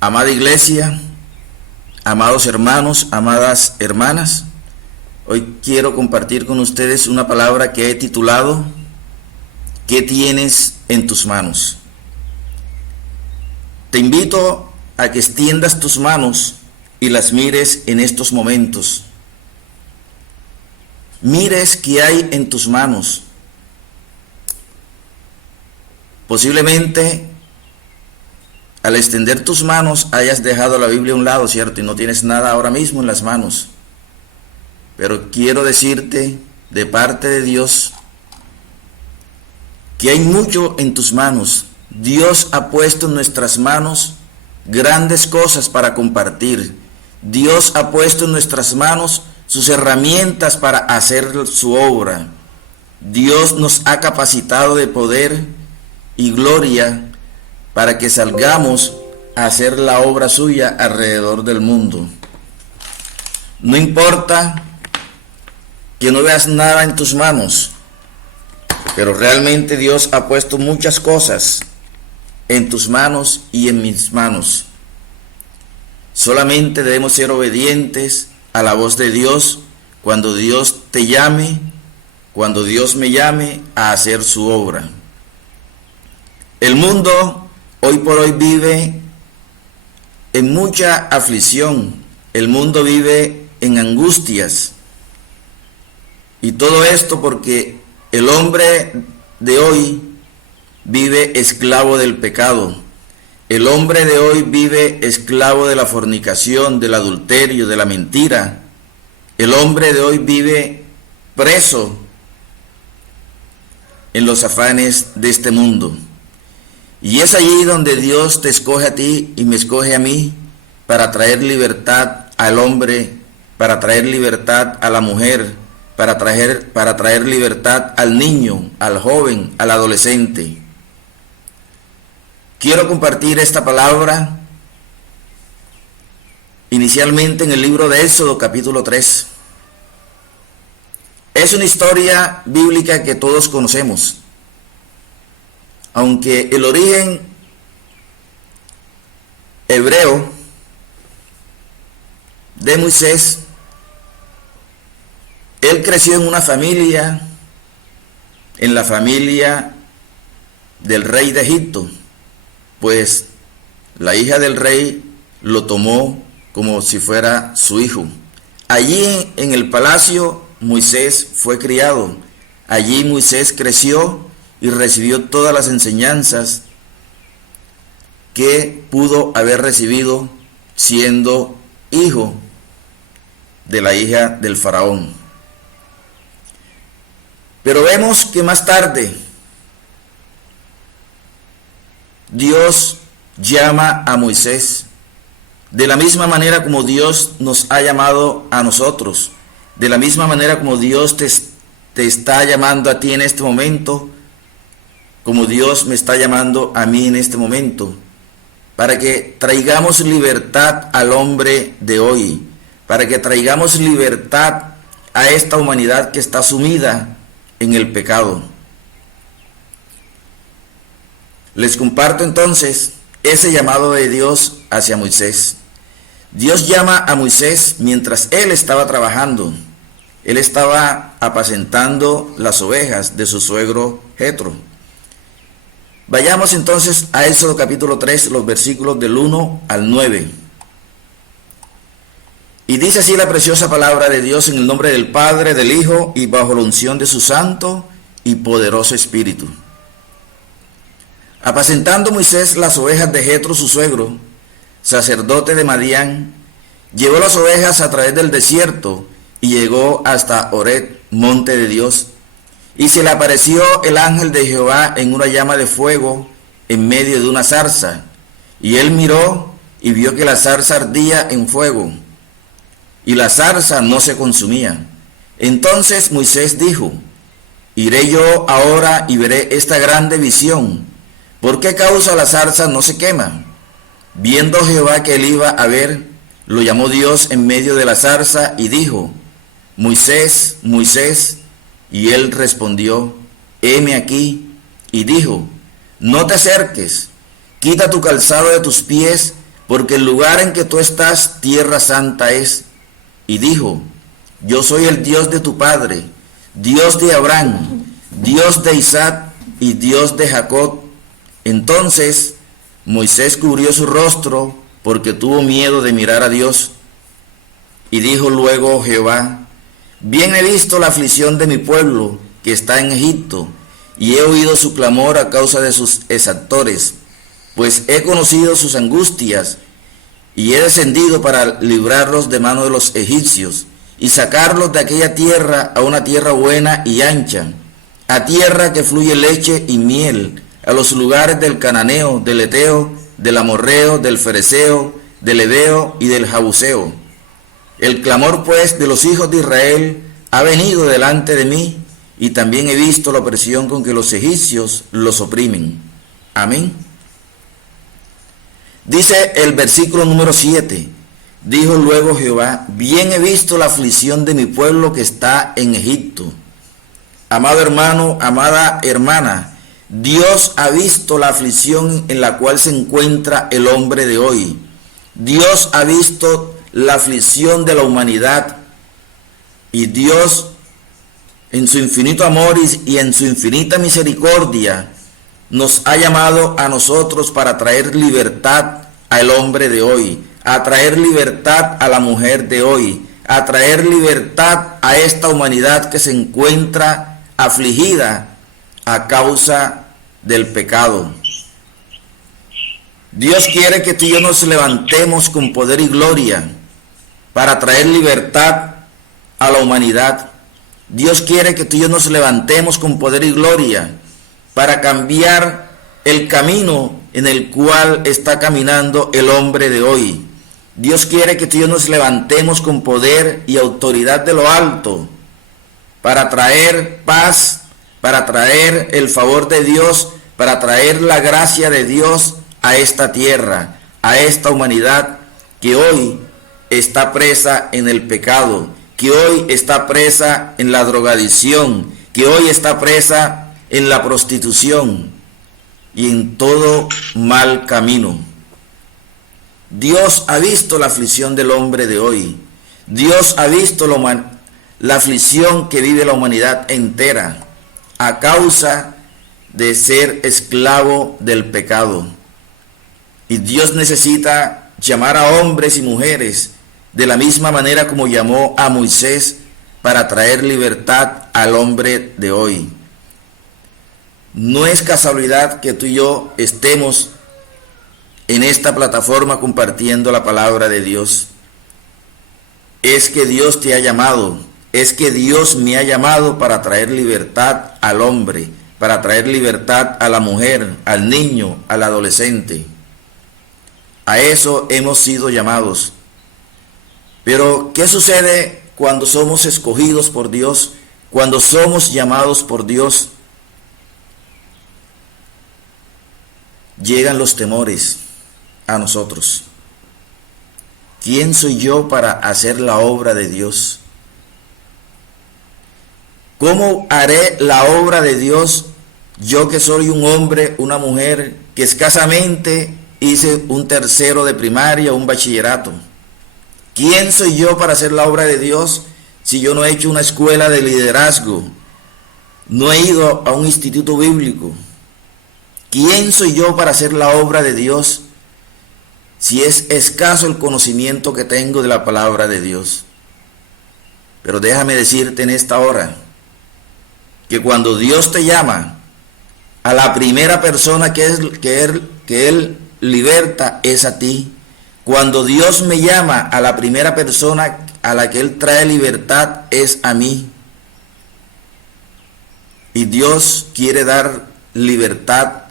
Amada iglesia, amados hermanos, amadas hermanas, hoy quiero compartir con ustedes una palabra que he titulado ¿Qué tienes en tus manos? Te invito a que extiendas tus manos y las mires en estos momentos. Mires qué hay en tus manos. Posiblemente al extender tus manos hayas dejado la Biblia a un lado, ¿cierto? Y no tienes nada ahora mismo en las manos. Pero quiero decirte de parte de Dios que hay mucho en tus manos. Dios ha puesto en nuestras manos grandes cosas para compartir. Dios ha puesto en nuestras manos sus herramientas para hacer su obra. Dios nos ha capacitado de poder y gloria para que salgamos a hacer la obra suya alrededor del mundo. No importa que no veas nada en tus manos, pero realmente Dios ha puesto muchas cosas en tus manos y en mis manos. Solamente debemos ser obedientes a la voz de Dios cuando Dios te llame, cuando Dios me llame a hacer su obra. El mundo hoy por hoy vive en mucha aflicción, el mundo vive en angustias, y todo esto porque el hombre de hoy vive esclavo del pecado. El hombre de hoy vive esclavo de la fornicación, del adulterio, de la mentira. El hombre de hoy vive preso en los afanes de este mundo. Y es allí donde Dios te escoge a ti y me escoge a mí para traer libertad al hombre, para traer libertad a la mujer, para traer libertad al niño, al joven, al adolescente. Quiero compartir esta palabra inicialmente en el libro de Éxodo capítulo 3. Es una historia bíblica que todos conocemos. Aunque el origen hebreo de Moisés, él creció en una familia, en la familia del rey de Egipto, pues la hija del rey lo tomó como si fuera su hijo. Allí en el palacio Moisés fue criado, allí Moisés creció y recibió todas las enseñanzas que pudo haber recibido siendo hijo de la hija del faraón. Pero vemos que más tarde Dios llama a Moisés de la misma manera como Dios nos ha llamado a nosotros, de la misma manera como Dios te está llamando a ti en este momento, como Dios me está llamando a mí en este momento, para que traigamos libertad al hombre de hoy, para que traigamos libertad a esta humanidad que está sumida en el pecado. Les comparto entonces ese llamado de Dios hacia Moisés. Dios llama a Moisés mientras él estaba trabajando. Él estaba apacentando las ovejas de su suegro Jetro. Vayamos entonces a Éxodo capítulo 3, los versículos del 1 al 9. Y dice así la preciosa palabra de Dios en el nombre del Padre, del Hijo y bajo la unción de su santo y poderoso Espíritu. Apacentando Moisés las ovejas de Jetro su suegro, sacerdote de Madián, llevó las ovejas a través del desierto y llegó hasta Horeb, monte de Dios. Y se le apareció el ángel de Jehová en una llama de fuego en medio de una zarza. Y él miró y vio que la zarza ardía en fuego, y la zarza no se consumía. Entonces Moisés dijo: iré yo ahora y veré esta grande visión. ¿Por qué causa la zarza no se quema? Viendo Jehová que él iba a ver, lo llamó Dios en medio de la zarza y dijo: Moisés, Moisés. Y él respondió: heme aquí. Y dijo: no te acerques, quita tu calzado de tus pies, porque el lugar en que tú estás, tierra santa es. Y dijo: yo soy el Dios de tu padre, Dios de Abraham, Dios de Isaac y Dios de Jacob. Entonces Moisés cubrió su rostro porque tuvo miedo de mirar a Dios. Y dijo luego Jehová: bien he visto la aflicción de mi pueblo que está en Egipto, y he oído su clamor a causa de sus exactores, pues he conocido sus angustias, y he descendido para librarlos de mano de los egipcios, y sacarlos de aquella tierra a una tierra buena y ancha, a tierra que fluye leche y miel, a los lugares del cananeo, del eteo, del amorreo, del fereceo, del heveo y del jabuseo. El clamor pues de los hijos de Israel ha venido delante de mí, y también he visto la opresión con que los egipcios los oprimen. Amén. Dice el versículo número 7, dijo luego Jehová: bien he visto la aflicción de mi pueblo que está en Egipto. Amado hermano, amada hermana, Dios ha visto la aflicción en la cual se encuentra el hombre de hoy. Dios ha visto la aflicción de la humanidad, y Dios, en su infinito amor y en su infinita misericordia, nos ha llamado a nosotros para traer libertad al hombre de hoy, a traer libertad a la mujer de hoy, a traer libertad a esta humanidad que se encuentra afligida a causa del pecado. Dios quiere que tú y yo nos levantemos con poder y gloria para traer libertad a la humanidad. Dios quiere que tú y yo nos levantemos con poder y gloria para cambiar el camino en el cual está caminando el hombre de hoy. Dios quiere que tú y yo nos levantemos con poder y autoridad de lo alto para traer paz, para traer el favor de Dios, para traer la gracia de Dios a esta tierra, a esta humanidad que hoy está presa en el pecado, que hoy está presa en la drogadicción, que hoy está presa en la prostitución y en todo mal camino. Dios ha visto la aflicción del hombre de hoy. Dios ha visto la aflicción que vive la humanidad entera a causa de ser esclavo del pecado. Y Dios necesita llamar a hombres y mujeres de la misma manera como llamó a Moisés para traer libertad al hombre de hoy. No es casualidad que tú y yo estemos en esta plataforma compartiendo la palabra de Dios. Es que Dios te ha llamado, es que Dios me ha llamado para traer libertad al hombre, para traer libertad a la mujer, al niño, al adolescente. A eso hemos sido llamados. Pero, ¿qué sucede cuando somos escogidos por Dios? Cuando somos llamados por Dios, llegan los temores a nosotros. ¿Quién soy yo para hacer la obra de Dios? ¿Cómo haré la obra de Dios yo que soy un hombre, una mujer, que escasamente hice un tercero de primaria, un bachillerato? ¿Quién soy yo para hacer la obra de Dios si yo no he hecho una escuela de liderazgo? No he ido a un instituto bíblico. ¿Quién soy yo para hacer la obra de Dios si es escaso el conocimiento que tengo de la palabra de Dios? Pero déjame decirte en esta hora que cuando Dios te llama, a la primera persona que Él liberta es a ti. Cuando Dios me llama, a la primera persona a la que Él trae libertad es a mí. Y Dios quiere dar libertad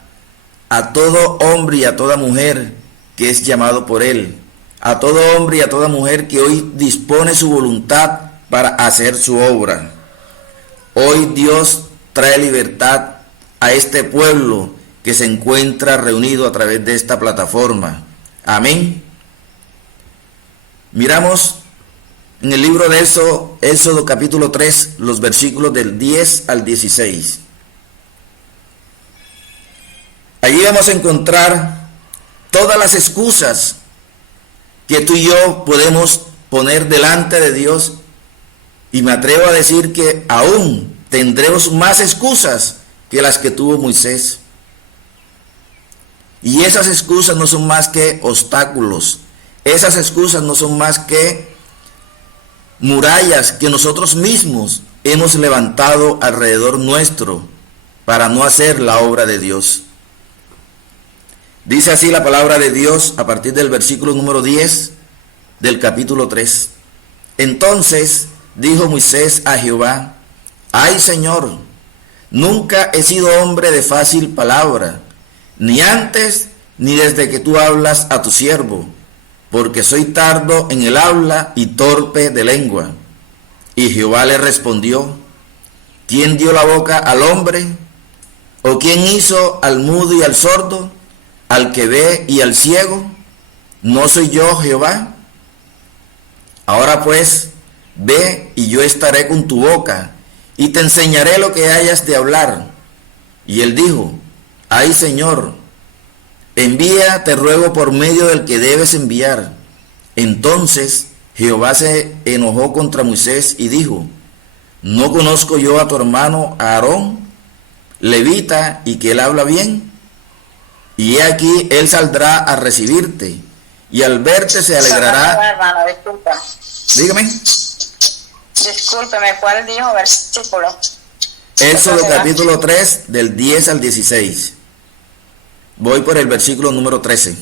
a todo hombre y a toda mujer que es llamado por Él. A todo hombre y a toda mujer que hoy dispone su voluntad para hacer su obra. Hoy Dios trae libertad a este pueblo que se encuentra reunido a través de esta plataforma. Amén. Miramos en el libro de Éxodo capítulo 3, los versículos del 10 al 16. Allí vamos a encontrar todas las excusas que tú y yo podemos poner delante de Dios, y me atrevo a decir que aún tendremos más excusas que las que tuvo Moisés. Y esas excusas no son más que obstáculos, esas excusas no son más que murallas que nosotros mismos hemos levantado alrededor nuestro para no hacer la obra de Dios. Dice así la palabra de Dios a partir del versículo número 10 del capítulo 3. Entonces dijo Moisés a Jehová: ay, Señor, nunca he sido hombre de fácil palabra, ni antes ni desde que tú hablas a tu siervo, porque soy tardo en el habla y torpe de lengua. Y Jehová le respondió: ¿quién dio la boca al hombre? ¿O quién hizo al mudo y al sordo, al que ve y al ciego? ¿No soy yo Jehová? Ahora pues, ve y yo estaré con tu boca, y te enseñaré lo que hayas de hablar. Y él dijo: ay, Señor, envía, te ruego, por medio del que debes enviar. Entonces Jehová se enojó contra Moisés y dijo: ¿no conozco yo a tu hermano Aarón, levita, y que él habla bien? Y he aquí, él saldrá a recibirte, y al verte se alegrará. Hermano, disculpa. Dígame. Discúlpeme, ¿cuál dijo versículo? Éxodo capítulo 3, del 10 al 16. Voy por el versículo número 13.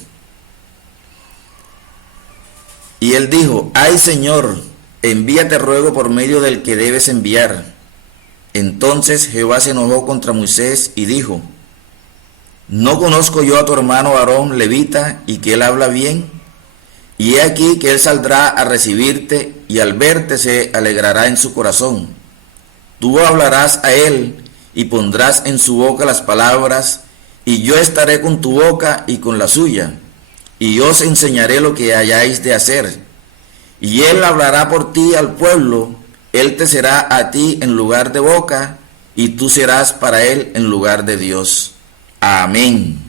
Y él dijo: ay, Señor, envíate ruego por medio del que debes enviar. Entonces Jehová se enojó contra Moisés y dijo: ¿no conozco yo a tu hermano Aarón, levita, y que él habla bien? Y he aquí que él saldrá a recibirte, y al verte se alegrará en su corazón. Tú hablarás a él, y pondrás en su boca las palabras, y yo estaré con tu boca y con la suya, y os enseñaré lo que hayáis de hacer. Y él hablará por ti al pueblo, él te será a ti en lugar de boca, y tú serás para él en lugar de Dios. Amén.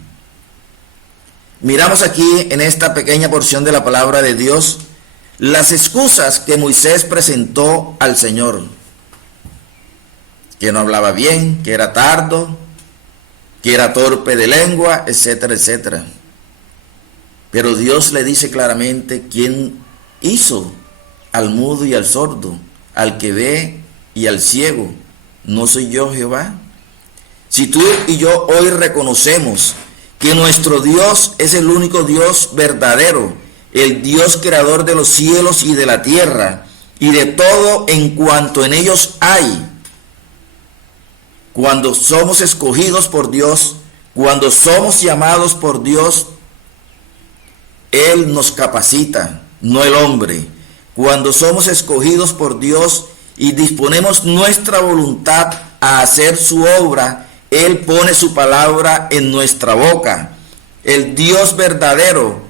Miramos aquí en esta pequeña porción de la palabra de Dios las excusas que Moisés presentó al Señor: que no hablaba bien, que era tardo, que era torpe de lengua, etcétera, etcétera. Pero Dios le dice claramente quién hizo al mudo y al sordo, al que ve y al ciego. ¿No soy yo Jehová? Si tú y yo hoy reconocemos que nuestro Dios es el único Dios verdadero, el Dios creador de los cielos y de la tierra, y de todo en cuanto en ellos hay, cuando somos escogidos por Dios, cuando somos llamados por Dios, Él nos capacita, no el hombre. Cuando somos escogidos por Dios y disponemos nuestra voluntad a hacer su obra, Él pone su palabra en nuestra boca. El Dios verdadero,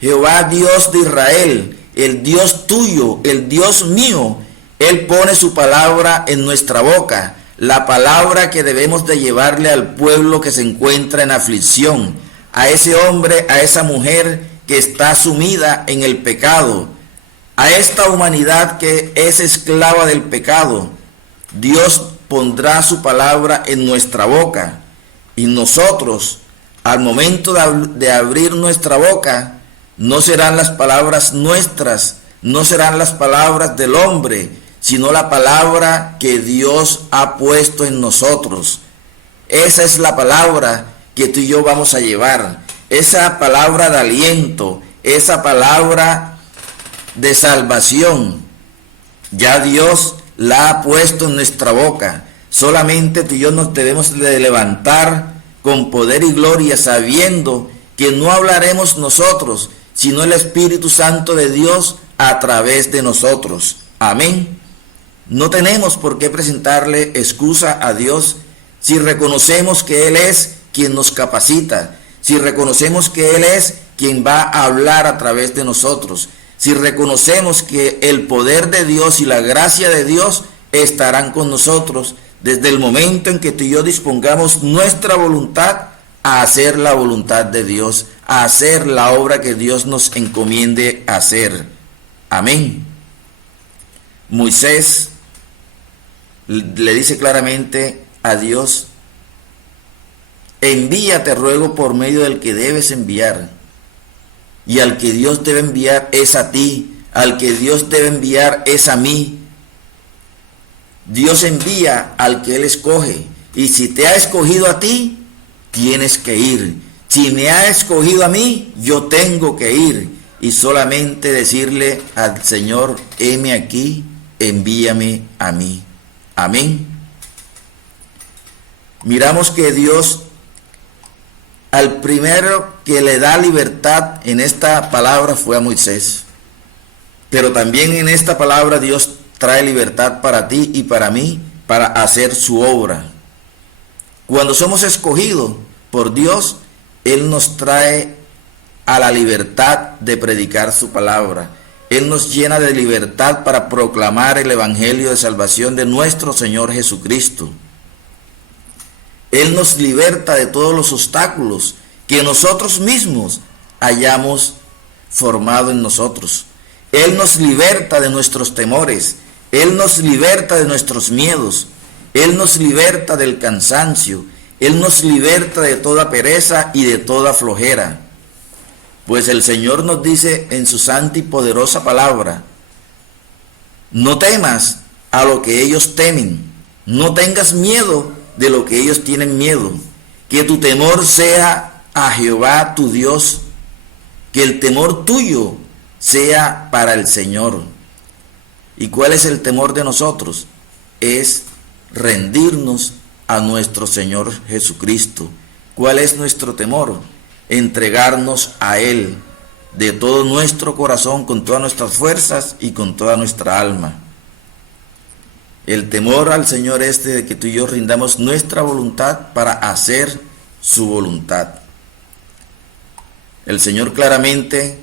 Jehová Dios de Israel, el Dios tuyo, el Dios mío, Él pone su palabra en nuestra boca. La palabra que debemos de llevarle al pueblo que se encuentra en aflicción, a ese hombre, a esa mujer que está sumida en el pecado, a esta humanidad que es esclava del pecado. Dios pondrá su palabra en nuestra boca, y nosotros, al momento de abrir nuestra boca, no serán las palabras nuestras, no serán las palabras del hombre, sino la palabra que Dios ha puesto en nosotros. Esa es la palabra que tú y yo vamos a llevar, esa palabra de aliento, esa palabra de salvación. Ya Dios la ha puesto en nuestra boca. Solamente tú y yo nos debemos de levantar con poder y gloria, sabiendo que no hablaremos nosotros, sino el Espíritu Santo de Dios a través de nosotros. Amén. No tenemos por qué presentarle excusa a Dios si reconocemos que Él es quien nos capacita, si reconocemos que Él es quien va a hablar a través de nosotros, si reconocemos que el poder de Dios y la gracia de Dios estarán con nosotros desde el momento en que tú y yo dispongamos nuestra voluntad a hacer la voluntad de Dios, a hacer la obra que Dios nos encomiende hacer. Amén. Moisés le dice claramente a Dios: envíate, ruego, por medio del que debes enviar. Y al que Dios debe enviar es a ti, al que Dios debe enviar es a mí. Dios envía al que Él escoge, y si te ha escogido a ti, tienes que ir. Si me ha escogido a mí, yo tengo que ir, y solamente decirle al Señor: heme aquí, envíame a mí. Amén. Miramos que Dios, al primero que le da libertad en esta palabra fue a Moisés. Pero también en esta palabra Dios trae libertad para ti y para mí, para hacer su obra. Cuando somos escogidos por Dios, Él nos trae a la libertad de predicar su palabra. Él nos llena de libertad para proclamar el evangelio de salvación de nuestro Señor Jesucristo. Él nos liberta de todos los obstáculos que nosotros mismos hayamos formado en nosotros. Él nos liberta de nuestros temores. Él nos liberta de nuestros miedos. Él nos liberta del cansancio. Él nos liberta de toda pereza y de toda flojera. Pues el Señor nos dice en su santa y poderosa palabra: no temas a lo que ellos temen. No tengas miedo de lo que ellos tienen miedo. Que tu temor sea a Jehová tu Dios. Que el temor tuyo sea para el Señor. ¿Y cuál es el temor de nosotros? Es rendirnos a nuestro Señor Jesucristo. ¿Cuál es nuestro temor? Entregarnos a Él de todo nuestro corazón, con todas nuestras fuerzas y con toda nuestra alma. El temor al Señor de que tú y yo rindamos nuestra voluntad para hacer su voluntad. El Señor claramente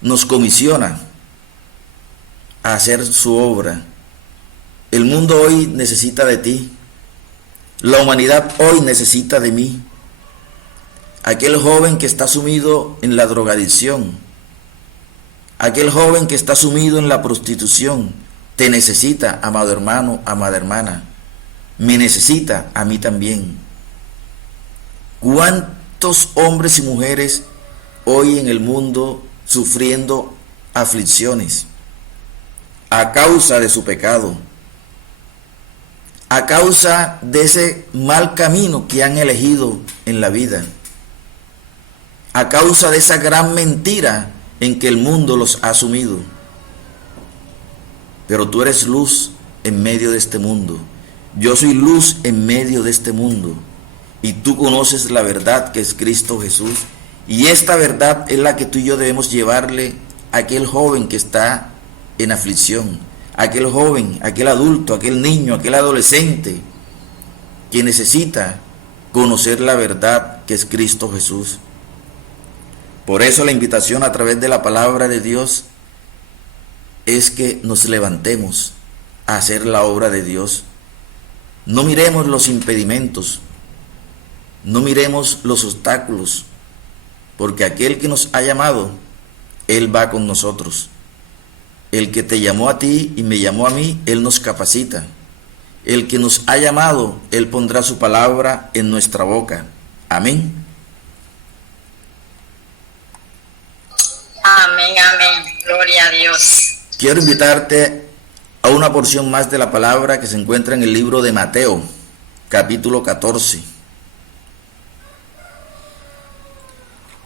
nos comisiona a hacer su obra. El mundo hoy necesita de ti. La humanidad hoy necesita de mí. Aquel joven que está sumido en la drogadicción, aquel joven que está sumido en la prostitución, te necesita, amado hermano, amada hermana. Me necesita a mí también. ¿Cuántos hombres y mujeres hoy en el mundo sufriendo aflicciones a causa de su pecado, a causa de ese mal camino que han elegido en la vida, a causa de esa gran mentira en que el mundo los ha sumido? Pero tú eres luz en medio de este mundo. Yo soy luz en medio de este mundo. Y tú conoces la verdad, que es Cristo Jesús. Y esta verdad es la que tú y yo debemos llevarle a aquel joven que está en aflicción, aquel joven, aquel adulto, aquel niño, aquel adolescente que necesita conocer la verdad, que es Cristo Jesús. Por eso la invitación a través de la palabra de Dios es que nos levantemos a hacer la obra de Dios. No miremos los impedimentos, no miremos los obstáculos, porque aquel que nos ha llamado, Él va con nosotros. El que te llamó a ti y me llamó a mí, Él nos capacita. El que nos ha llamado, Él pondrá su palabra en nuestra boca. Amén. Amén, amén. Gloria a Dios. Quiero invitarte a una porción más de la palabra que se encuentra en el libro de Mateo, capítulo 14.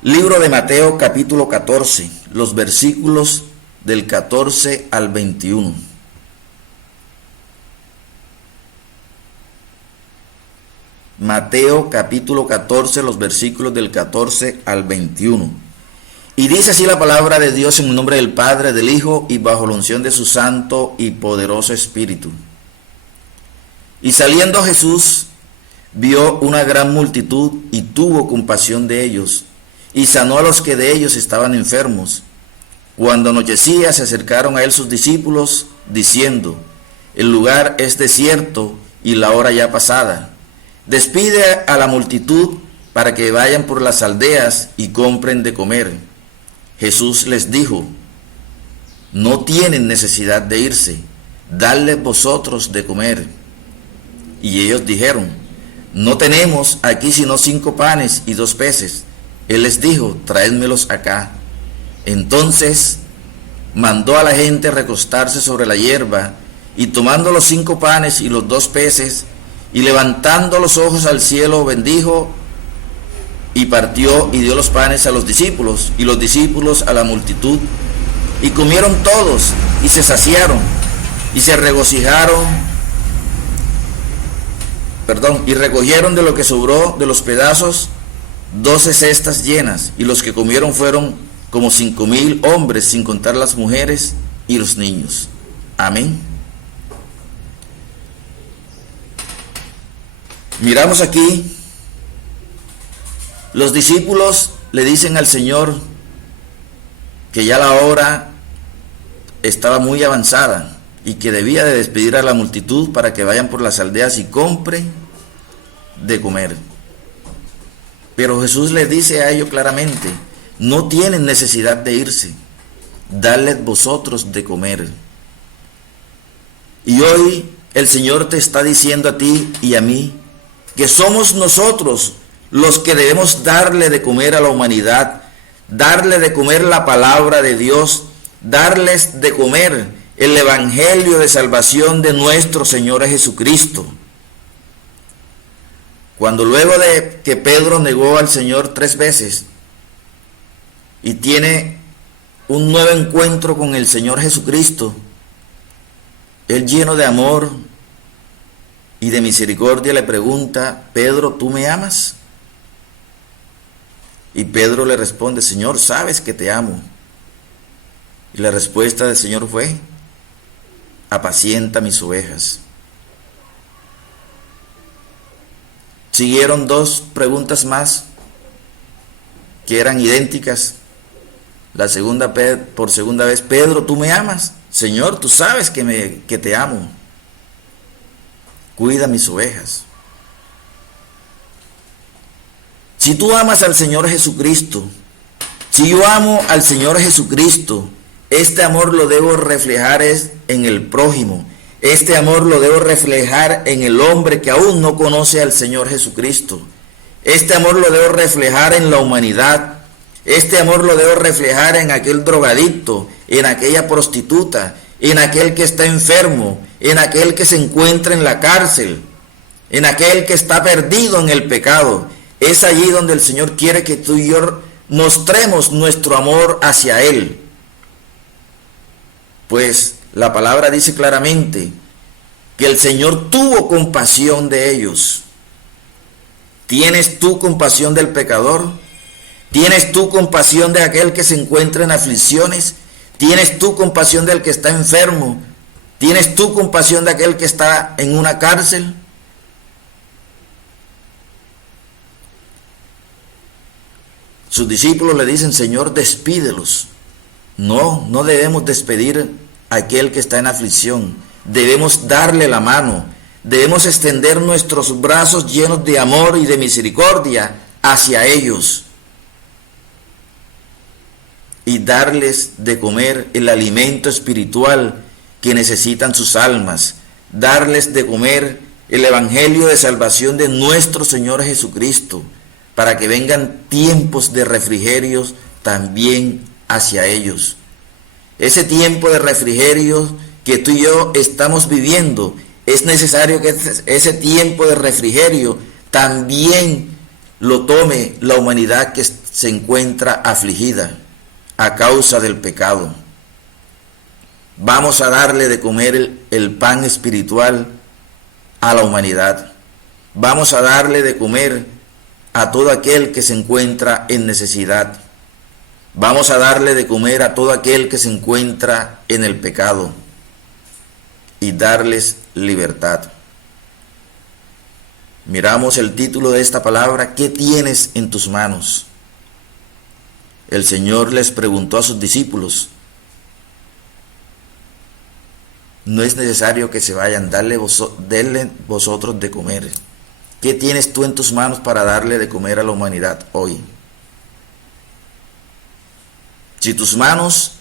Libro de Mateo, capítulo 14, los versículos del 14 al 21. Mateo, capítulo 14, los versículos del 14 al 21. Y dice así la palabra de Dios, en el nombre del Padre, del Hijo y bajo la unción de su Santo y poderoso Espíritu. Y saliendo Jesús, vio una gran multitud y tuvo compasión de ellos, y sanó a los que de ellos estaban enfermos. Cuando anochecía, se acercaron a él sus discípulos, diciendo: el lugar es desierto y la hora ya pasada. Despide a la multitud para que vayan por las aldeas y compren de comer. Jesús les dijo: no tienen necesidad de irse, dadles vosotros de comer. Y ellos dijeron: no tenemos aquí sino 5 panes y 2 peces. Él les dijo: traédmelos acá. Entonces mandó a la gente recostarse sobre la hierba, y tomando los 5 panes y los 2 peces, y levantando los ojos al cielo, bendijo, y partió y dio los panes a los discípulos, y los discípulos a la multitud. Y comieron todos, y se saciaron, y se regocijaron, y recogieron de lo que sobró de los pedazos 12 cestas llenas, y los que comieron fueron como 5,000 hombres, sin contar las mujeres y los niños. Amén. Miramos aquí, los discípulos le dicen al Señor que ya la hora estaba muy avanzada y que debía de despedir a la multitud para que vayan por las aldeas y compren de comer. Pero Jesús les dice a ellos claramente: no tienen necesidad de irse, dadles vosotros de comer. Y hoy el Señor te está diciendo a ti y a mí que somos nosotros los que debemos darle de comer a la humanidad, darle de comer la palabra de Dios, darles de comer el evangelio de salvación de nuestro Señor Jesucristo. Cuando luego de que Pedro negó al Señor 3 veces y tiene un nuevo encuentro con el Señor Jesucristo, Él, lleno de amor y de misericordia, le pregunta: Pedro, ¿tú me amas? Y Pedro le responde: Señor, sabes que te amo. Y la respuesta del Señor fue: apacienta mis ovejas. Siguieron 2 preguntas más que eran idénticas. La segunda, por segunda vez: Pedro, ¿tú me amas? Señor, tú sabes que te amo. Cuida mis ovejas. Si tú amas al Señor Jesucristo, si yo amo al Señor Jesucristo, este amor lo debo reflejar en el prójimo. Este amor lo debo reflejar en el hombre que aún no conoce al Señor Jesucristo. Este amor lo debo reflejar en la humanidad. Este amor lo debo reflejar en aquel drogadicto, en aquella prostituta, en aquel que está enfermo, en aquel que se encuentra en la cárcel, en aquel que está perdido en el pecado. Es allí donde el Señor quiere que tú y yo mostremos nuestro amor hacia Él. Pues la palabra dice claramente que el Señor tuvo compasión de ellos. ¿Tienes tú compasión del pecador? ¿Tienes tú compasión de aquel que se encuentra en aflicciones? ¿Tienes tú compasión del que está enfermo? ¿Tienes tú compasión de aquel que está en una cárcel? Sus discípulos le dicen: Señor, despídelos. No, no debemos despedir a aquel que está en aflicción. Debemos darle la mano. Debemos extender nuestros brazos llenos de amor y de misericordia hacia ellos y darles de comer el alimento espiritual que necesitan sus almas. Darles de comer el evangelio de salvación de nuestro Señor Jesucristo, para que vengan tiempos de refrigerios también hacia ellos. Ese tiempo de refrigerio que tú y yo estamos viviendo, es necesario que ese tiempo de refrigerio también lo tome la humanidad que se encuentra afligida a causa del pecado. Vamos a darle de comer el pan espiritual a la humanidad. Vamos a darle de comer a todo aquel que se encuentra en necesidad. Vamos a darle de comer a todo aquel que se encuentra en el pecado y darles libertad. Miramos el título de esta palabra: ¿qué tienes en tus manos? El Señor les preguntó a sus discípulos: no es necesario que se vayan, denle vosotros de comer. ¿Qué tienes tú en tus manos para darle de comer a la humanidad hoy? Si tus manos,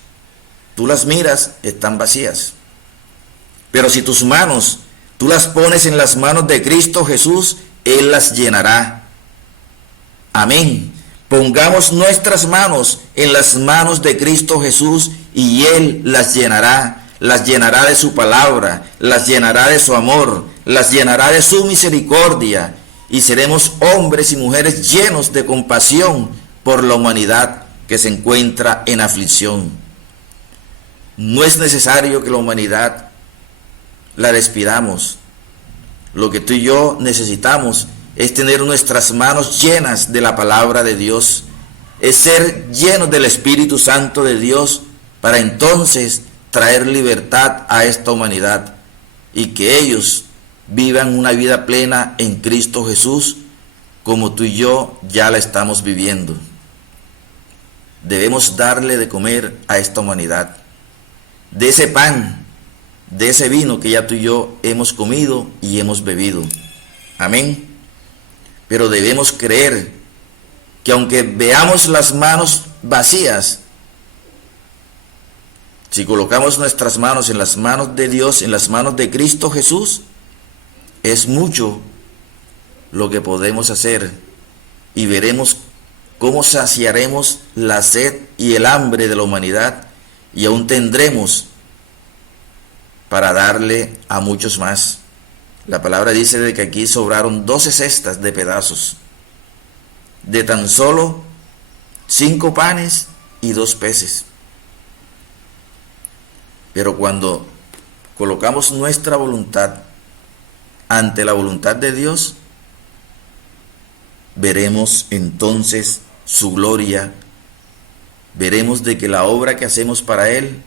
tú las miras, están vacías. Pero si tus manos, tú las pones en las manos de Cristo Jesús, Él las llenará. Amén. Pongamos nuestras manos en las manos de Cristo Jesús y Él las llenará de su palabra, las llenará de su amor, las llenará de su misericordia y seremos hombres y mujeres llenos de compasión por la humanidad que se encuentra en aflicción. No es necesario que la humanidad la despidamos. Lo que tú y yo necesitamos es tener nuestras manos llenas de la palabra de Dios, es ser llenos del Espíritu Santo de Dios para entonces traer libertad a esta humanidad y que ellos vivan una vida plena en Cristo Jesús como tú y yo ya la estamos viviendo. Debemos darle de comer a esta humanidad, de ese pan, de ese vino que ya tú y yo hemos comido y hemos bebido. Amén. Pero debemos creer que aunque veamos las manos vacías, si colocamos nuestras manos en las manos de Dios, en las manos de Cristo Jesús, es mucho lo que podemos hacer y veremos cómo saciaremos la sed y el hambre de la humanidad y aún tendremos para darle a muchos más. La palabra dice de que aquí sobraron 12 cestas de pedazos, de tan solo 5 panes y 2 peces. Pero cuando colocamos nuestra voluntad ante la voluntad de Dios, veremos entonces su gloria, veremos de que la obra que hacemos para Él,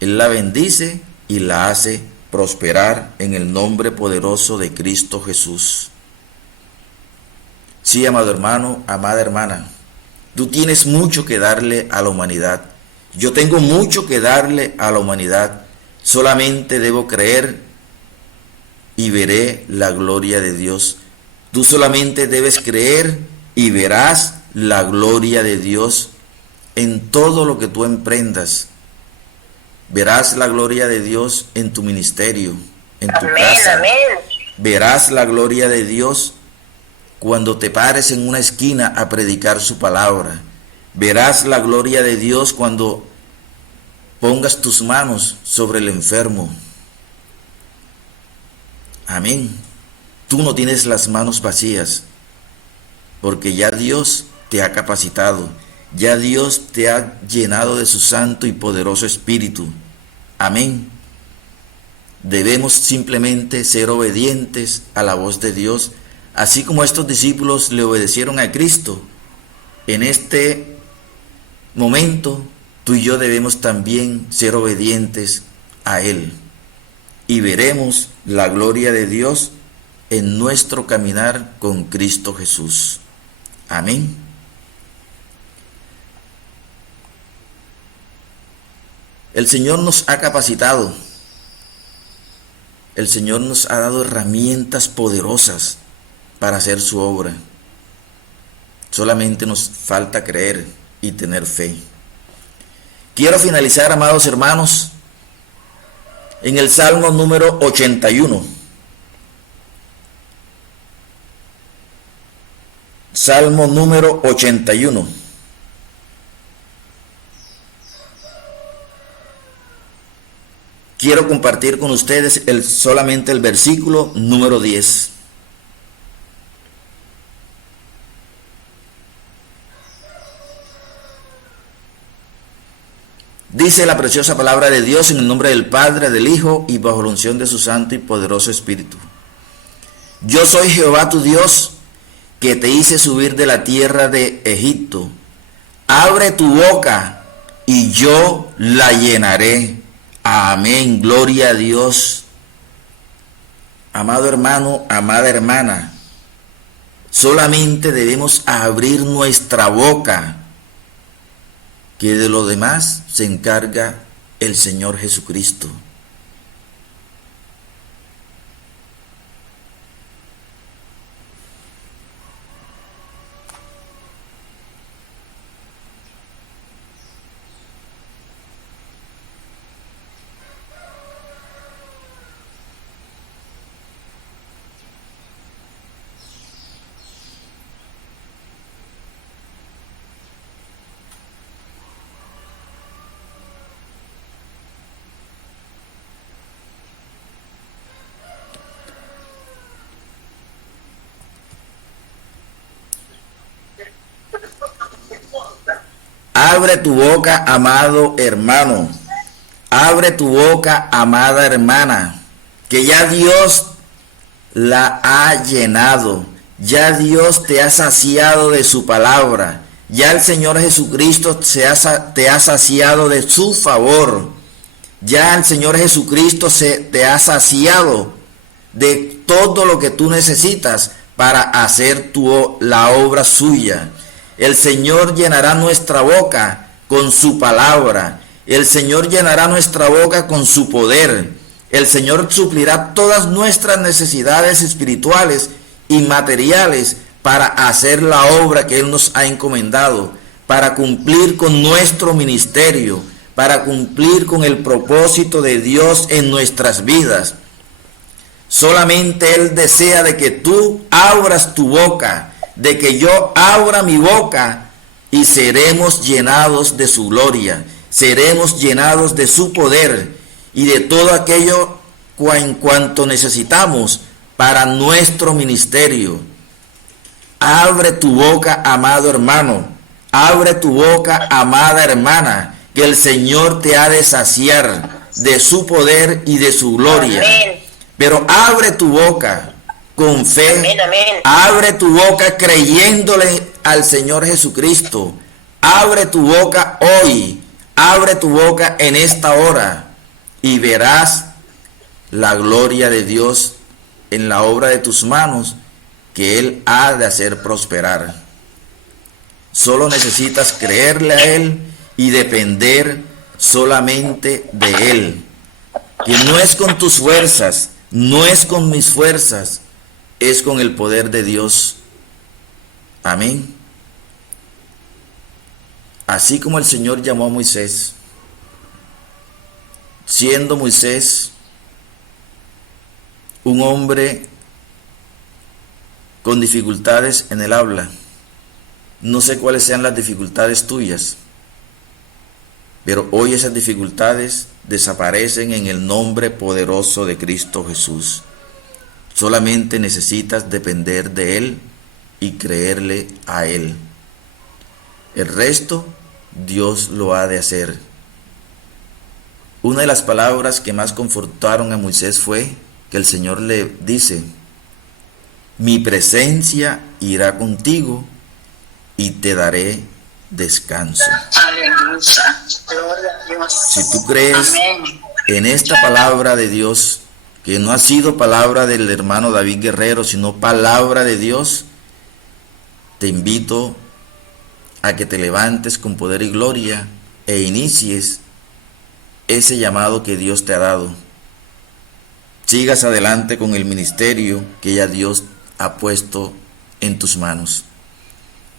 Él la bendice y la hace prosperar en el nombre poderoso de Cristo Jesús. Sí, amado hermano, amada hermana, tú tienes mucho que darle a la humanidad. Yo tengo mucho que darle a la humanidad. Solamente debo creer y veré la gloria de Dios. Tú solamente debes creer y verás la gloria de Dios en todo lo que tú emprendas. Verás la gloria de Dios en tu ministerio, en tu casa. Amén. Verás la gloria de Dios cuando te pares en una esquina a predicar su palabra. Verás la gloria de Dios cuando pongas tus manos sobre el enfermo. Amén. Tú no tienes las manos vacías, porque ya Dios te ha capacitado. Ya Dios te ha llenado de su santo y poderoso Espíritu. Amén. Debemos simplemente ser obedientes a la voz de Dios, así como estos discípulos le obedecieron a Cristo. En este momento, tú y yo debemos también ser obedientes a Él. Y veremos la gloria de Dios en nuestro caminar con Cristo Jesús. Amén. El Señor nos ha capacitado. El Señor nos ha dado herramientas poderosas para hacer su obra. Solamente nos falta creer y tener fe. Quiero finalizar, amados hermanos, en el Salmo número 81. Salmo número 81. Quiero compartir con ustedes solamente el versículo número 10. Dice la preciosa palabra de Dios en el nombre del Padre, del Hijo y bajo la unción de su Santo y poderoso Espíritu. Yo soy Jehová tu Dios, que te hice subir de la tierra de Egipto. Abre tu boca y yo la llenaré. Amén, gloria a Dios. Amado hermano, amada hermana, solamente debemos abrir nuestra boca, que de lo demás se encarga el Señor Jesucristo. Abre tu boca, amado hermano. Abre tu boca, amada hermana, que ya Dios la ha llenado. Ya Dios te ha saciado de su palabra. Ya el Señor Jesucristo te ha saciado de su favor. Ya el Señor Jesucristo te ha saciado de todo lo que tú necesitas para hacer la obra suya. El Señor llenará nuestra boca con su palabra. El Señor llenará nuestra boca con su poder. El Señor suplirá todas nuestras necesidades espirituales y materiales para hacer la obra que Él nos ha encomendado, para cumplir con nuestro ministerio, para cumplir con el propósito de Dios en nuestras vidas. Solamente Él desea de que tú abras tu boca, de que yo abra mi boca, y seremos llenados de su gloria, seremos llenados de su poder y de todo aquello en cuanto necesitamos para nuestro ministerio. Abre tu boca, amado hermano. Abre tu boca, amada hermana, que el Señor te ha de saciar de su poder y de su gloria. Amén. Pero abre tu boca con fe. Amén, amén. Abre tu boca creyéndole al Señor Jesucristo. Abre tu boca hoy. Abre tu boca en esta hora y verás la gloria de Dios en la obra de tus manos, que Él ha de hacer prosperar. Solo necesitas creerle a Él y depender solamente de Él. Que no es con tus fuerzas, no es con mis fuerzas, es con el poder de Dios. Amén. Así como el Señor llamó a Moisés, siendo Moisés un hombre con dificultades en el habla. No sé cuáles sean las dificultades tuyas, pero hoy esas dificultades desaparecen en el nombre poderoso de Cristo Jesús. Solamente necesitas depender de Él y creerle a Él. El resto, Dios lo ha de hacer. Una de las palabras que más confortaron a Moisés fue que el Señor le dice: mi presencia irá contigo y te daré descanso. Aleluya. Gloria a Dios. Si tú crees Amén. en esta palabra de Dios, que no ha sido palabra del hermano David Guerrero, sino palabra de Dios, te invito a que te levantes con poder y gloria e inicies ese llamado que Dios te ha dado. Sigas adelante con el ministerio que ya Dios ha puesto en tus manos.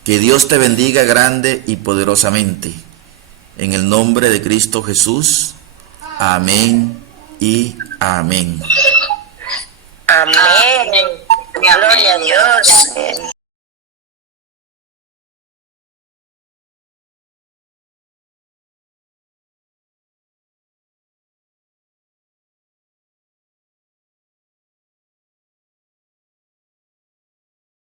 Que Dios te bendiga grande y poderosamente. En el nombre de Cristo Jesús. Amén y amén. Amén. Gloria a Dios.